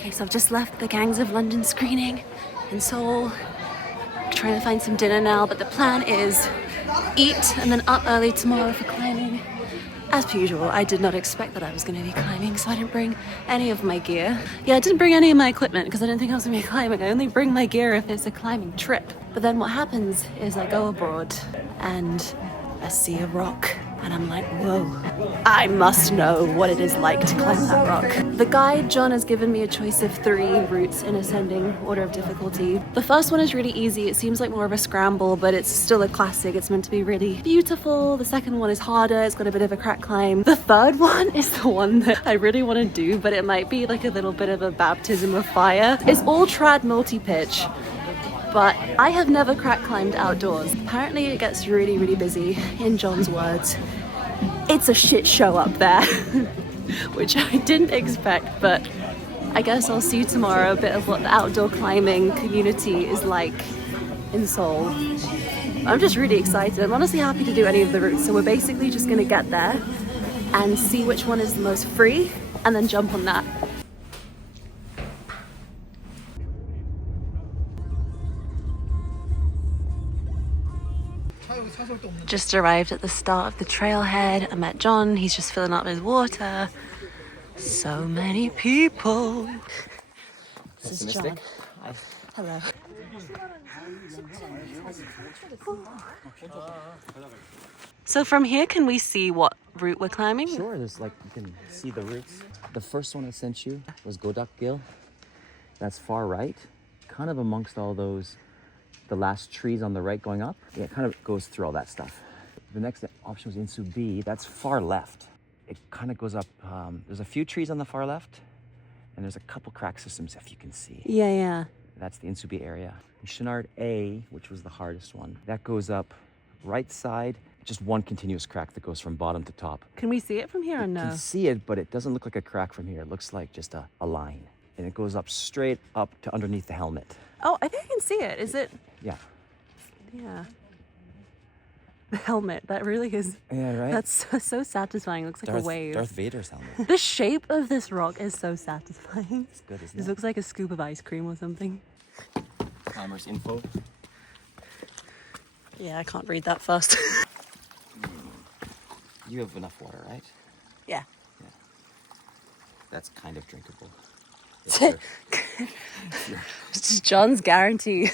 Okay, so I've just left the Gangs of London screening in Seoul. Trying to find some dinner now, but the plan is eat and then up early tomorrow for climbing. As per usual, I did not expect that I was going to be climbing, so I didn't bring any of my gear. Yeah, I didn't bring any of my equipment because I didn't think I was going to be climbing. I only bring my gear if it's a climbing trip. But then what happens is I go abroad and I see a rock and I'm like, whoa, I must know what it is like to climb that rock. The guide, John, has given me a choice of 3 routes in ascending order of difficulty. The first one is really easy. It seems like more of a scramble, but it's still a classic. It's meant to be really beautiful. The second one is harder. It's got a bit of a crack climb. The third one is the one that I really want to do, but it might be like a little bit of a baptism of fire. It's all trad multi-pitch, but I have never crack climbed outdoors. Apparently it gets really, really busy, in John's words. It's a shit show up there, which I didn't expect, but I guess I'll see tomorrow a bit of what the outdoor climbing community is like in Seoul. I'm just really excited. I'm honestly happy to do any of the routes, so we're basically just gonna get there and see which one is the most free and then jump on that. Just arrived at the start of the trailhead. I met John, he's just filling up his water. So many people. This is John. Hi. Hello. So from here, can we see what route we're climbing? Sure, there's like, you can see the routes. The first one I sent you was Godak Gil. That's far right, kind of amongst all those, the last trees on the right going up. Yeah, it kind of goes through all that stuff. The next option was Insu-bong. That's far left. It kind of goes up, there's a few trees on the far left, and there's a couple crack systems if you can see. Yeah. That's the Insu-bong area. Shinard A, which was the hardest one, that goes up right side, just one continuous crack that goes from bottom to top. Can we see it from here or no? You can see it, but it doesn't look like a crack from here. It looks like just a line. And it goes up straight up to underneath the helmet. Oh, I think I can see it. Is it? Yeah. Yeah. The helmet, that really is. Yeah, right? That's so satisfying. It looks like a wave. Darth Vader's helmet. The shape of this rock is so satisfying. It's good, isn't it? This looks like a scoop of ice cream or something. Climbers info. Yeah, I can't read that fast. You have enough water, right? Yeah. That's kind of drinkable. It's John's guarantee.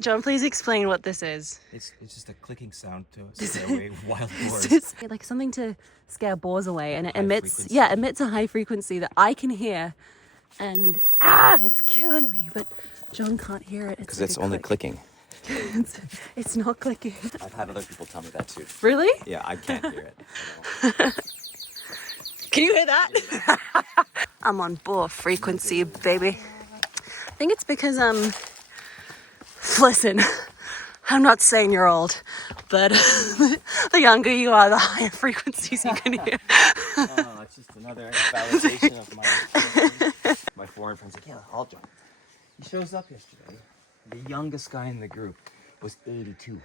John, please explain what this is. It's just a clicking sound to scare away wild boars. It's like something to scare boars away, and it emits a high frequency that I can hear, and it's killing me. But John can't hear it. Because it's only clicking. It's not clicking. I've had other people tell me that too. Really? Yeah, I can't hear it. Can you hear that? I'm on boar frequency, baby. I think it's because listen, I'm not saying you're old, but the younger you are, the higher frequencies you can hear. Oh, it's just another validation of my foreign friends. Like, yeah, I'll jump. He shows up yesterday. The youngest guy in the group was 82.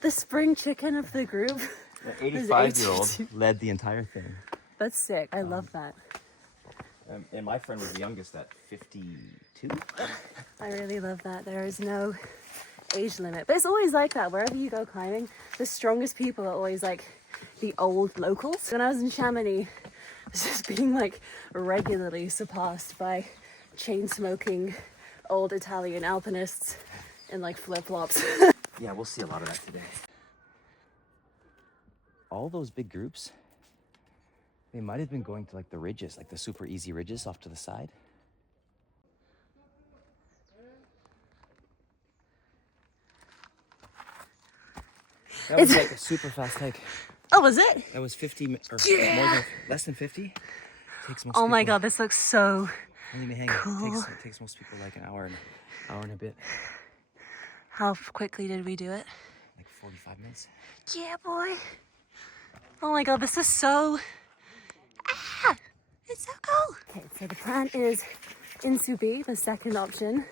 The spring chicken of the group. The 85-year-old led the entire thing. That's sick. I love that. And my friend was the youngest at 52. I really love that. There is no age limit. But it's always like that. Wherever you go climbing, the strongest people are always like the old locals. When I was in Chamonix, I was just being like regularly surpassed by chain-smoking old Italian alpinists in like flip-flops. Yeah, we'll see a lot of that today. All those big groups, they might have been going to like the ridges, like the super easy ridges off to the side. That was like a super fast hike. Oh, was it? That was 50 or more than, less than 50. Takes most Oh my people, god, this looks so cool. It takes most people like an hour and a bit. How quickly did we do it? Like 45 minutes. Yeah, boy. Oh my god, this is so... it's so cool. Okay, so the plan is Insu-bong, the second option,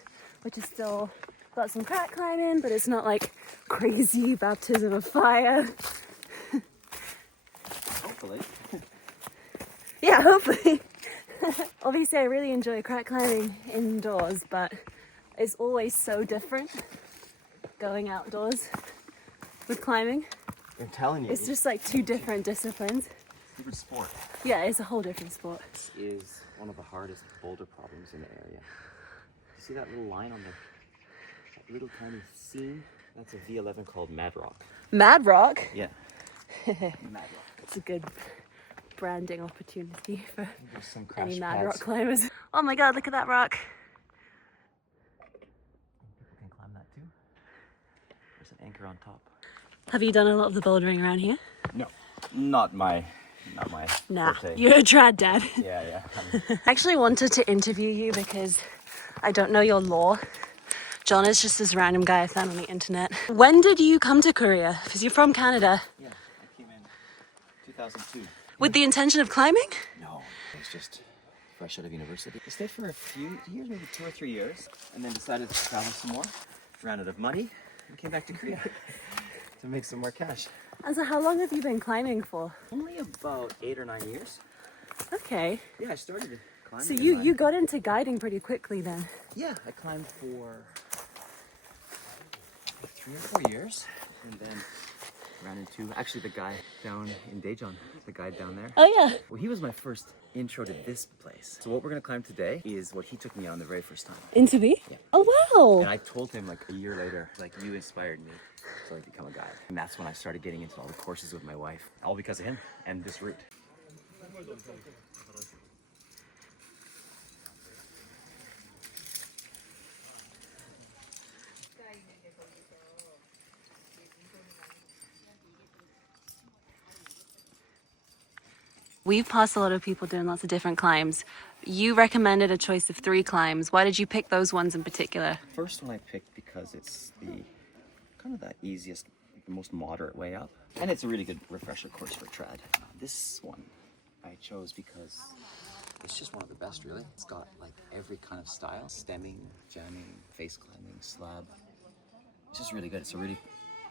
which is still got some crack climbing, but it's not like crazy baptism of fire. Hopefully. Yeah, hopefully. Obviously, I really enjoy crack climbing indoors, but it's always so different going outdoors with climbing. I'm telling you, It's just like two different disciplines. different sport. Yeah, it's a whole different sport. This is one of the hardest boulder problems in the area. You see that little line on that little tiny seam? That's a V11 called Mad Rock. Mad Rock? Yeah. Mad Rock. It's a good branding opportunity for There's some crash any Mad pads. Rock climbers. Oh my god, look at that rock. You can climb that too. There's an anchor on top. Have you done a lot of the bouldering around here? No, not my Nah, forte. you're a trad dad. Yeah. I actually wanted to interview you because I don't know your lore. John is just this random guy I found on the internet. When did you come to Korea? Because you're from Canada. Yeah, I came in 2002. With the intention of climbing? No, I was just fresh out of university. I stayed for a few years, maybe 2 or 3 years, and then decided to travel some more. Ran out of money and came back to Korea to make some more cash. And so how long have you been climbing for? Only about 8 or 9 years. Okay. Yeah, I started climbing. So you got into guiding pretty quickly then? Yeah, I climbed for 3 or 4 years, and then ran into actually the guy down in Daejeon, the guide down there. Oh yeah. Well, he was my first intro to this place. So what we're gonna climb today is what he took me on the very first time. Insu-bong? Yeah. Oh wow. And I told him like a year later, like, you inspired me to like become a guide. And that's when I started getting into all the courses with my wife, all because of him and this route. We've passed a lot of people doing lots of different climbs. You recommended a choice of 3 climbs. Why did you pick those ones in particular? First one I picked because it's the kind of the easiest, the most moderate way up. And it's a really good refresher course for trad. This one I chose because it's just one of the best, really. It's got like every kind of style: stemming, jamming, face climbing, slab. It's just really good. It's a really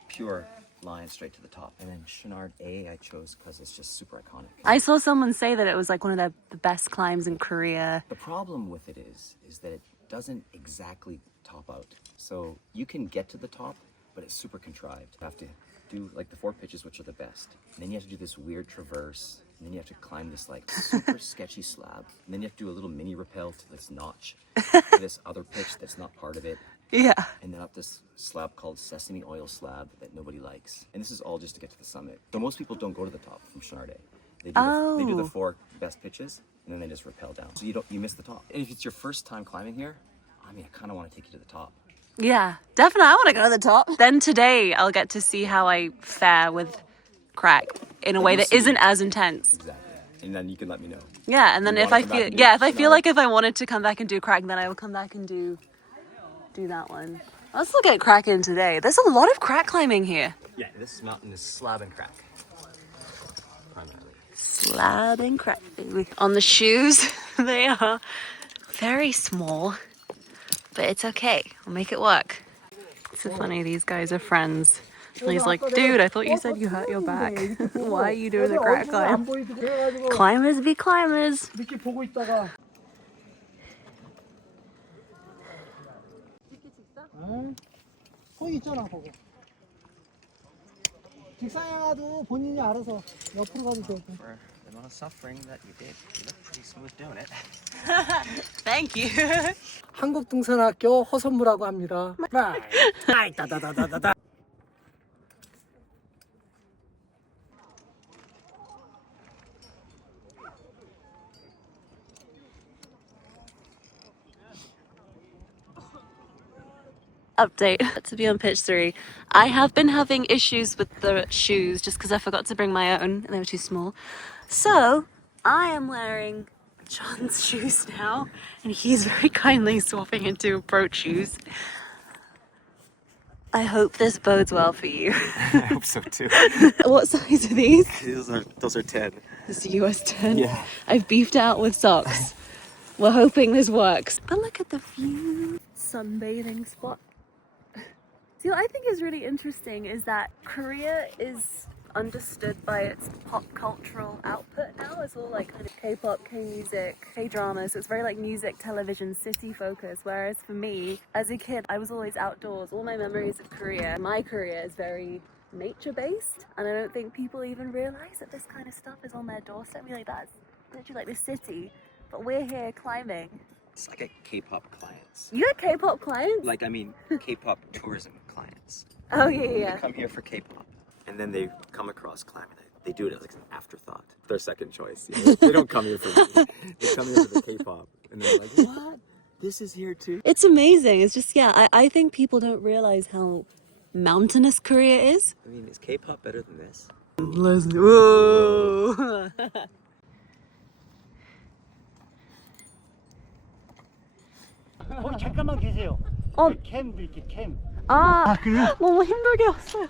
pure line straight to the top. And then Chenard A I chose because it's just super iconic. I saw someone say that it was like one of the best climbs in Korea. The problem with it is that it doesn't exactly top out. So you can get to the top, but it's super contrived. You have to do like the 4 pitches, which are the best. And then you have to do this weird traverse. And then you have to climb this like super sketchy slab. And then you have to do a little mini rappel to this notch, to this other pitch that's not part of it. Yeah. And then up this slab called sesame oil slab that nobody likes. And this is all just to get to the summit. So most people don't go to the top from Chenard A. They do the 4 best pitches, and then they just rappel down. So you miss the top. And if it's your first time climbing here, I mean, I kind of want to take you to the top. Yeah, definitely. I want to go to the top. Then today I'll get to see how I fare with crack in a way that isn't as intense. Exactly. And then you can let me know. Yeah, and then You if wanna I come back feel, and do yeah, if I feel Chenard? like if I wanted to come back and do crack, then I will come back and do that one. Let's look at crack in today. There's a lot of crack climbing here. Yeah, this mountain is slab and crack. Primarily. Slab and crack, baby. On the shoes, they are very small, but it's okay. We'll make it work. It's so funny, these guys are friends. And he's like, dude, I thought you said you hurt your back. Why are you doing the crack climb? Climbers be climbers. 이렇게 보고 있다가 거기 있잖아 거기 직상에 가도 본인이 알아서 옆으로 가도 되고 For the amount of suffering that you did, you look pretty smooth doing it. Thank you. 한국등산학교 허선무라고 합니다. 아이 따다다다다다. Update to be on pitch 3. I have been having issues with the shoes just because I forgot to bring my own and they were too small. So I am wearing John's shoes now and he's very kindly swapping into approach shoes. I hope this bodes well for you. I hope so too. What size are these? Those are 10. This is US 10. Yeah. I've beefed out with socks. We're hoping this works. But look at the view. Sunbathing spot. See, what I think is really interesting is that Korea is understood by its pop cultural output now. It's all like kind of K-pop, K-music, K-drama, so it's very like music, television, city focused. Whereas for me, as a kid, I was always outdoors. All my memories of Korea, my Korea is very nature-based, and I don't think people even realize that this kind of stuff is on their doorstep. I mean, like, that's literally like the city, but we're here climbing. It's like a K-pop clients. You got K-pop clients? Like, I mean, K-pop tourism clients. Oh yeah, yeah. They come here for K-pop, and then they come across climbing. They do it as like an afterthought, their second choice. You know? They don't come here for me. They come here for the K-pop, and they're like, "What? This is here too?" It's amazing. It's just, yeah, I think people don't realize how mountainous Korea is. I mean, is K-pop better than this? Leslie, whoa. 거기 잠깐만 계세요. 어. 캠 이렇게 캠. 아, 그래요? 너무 힘들게 왔어요.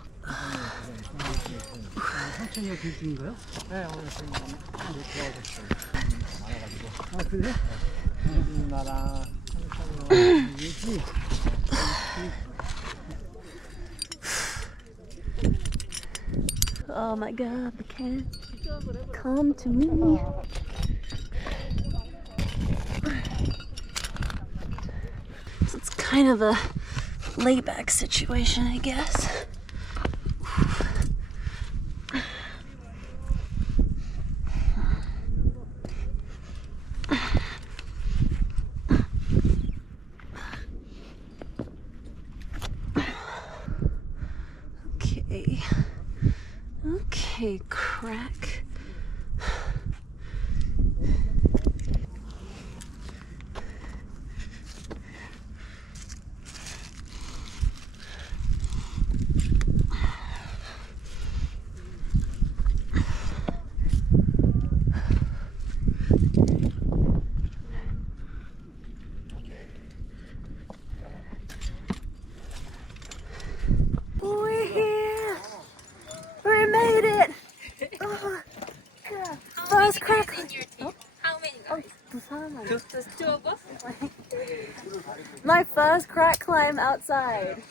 천천히 길 중인가요? 네, 오늘 지금 도와줬어요. 많아가지고. 아, 그래? 나랑 천천히 얘기. Oh my god, they can't come to me. So it's kind of a layback situation, I guess. Okay. Okay, crack. We're here! We made it! Oh, God. First crack! Oh, How many oh, guys? Just two of us? my first crack climb outside.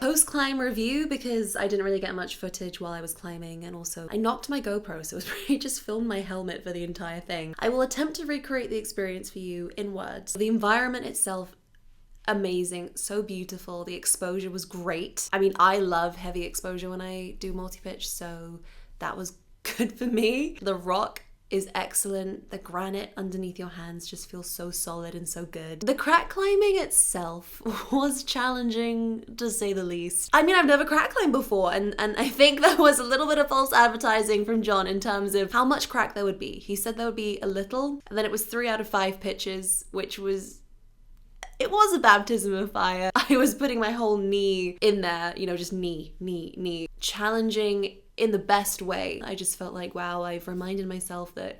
Post-climb review, because I didn't really get much footage while I was climbing, and also I knocked my GoPro, so it was really just filmed my helmet for the entire thing. I will attempt to recreate the experience for you in words. The environment itself, amazing, so beautiful. The exposure was great. I mean, I love heavy exposure when I do multi-pitch, so that was good for me. The rock is excellent. The granite underneath your hands just feels so solid and so good. The crack climbing itself was challenging, to say the least. I mean, I've never crack climbed before, and I think there was a little bit of false advertising from John in terms of how much crack there would be. He said there would be a little, and then it was 3 out of 5 pitches, which was... It was a baptism of fire. I was putting my whole knee in there, you know, just knee. Challenging in the best way. I just felt like, wow, I've reminded myself that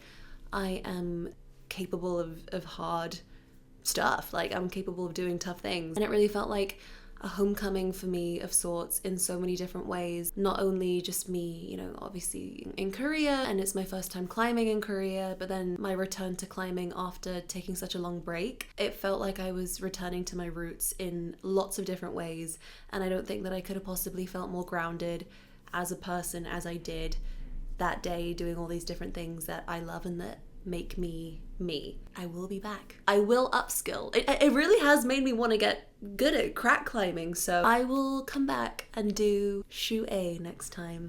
I am capable of hard stuff. Like, I'm capable of doing tough things. And it really felt like a homecoming for me of sorts in so many different ways. Not only just me, you know, obviously in Korea, and it's my first time climbing in Korea, but then my return to climbing after taking such a long break. It felt like I was returning to my roots in lots of different ways, and I don't think that I could have possibly felt more grounded as a person as I did that day, doing all these different things that I love and that make me me. I will be back. I will upskill. It really has made me want to get good at crack climbing, so I will come back and do shoe A next time.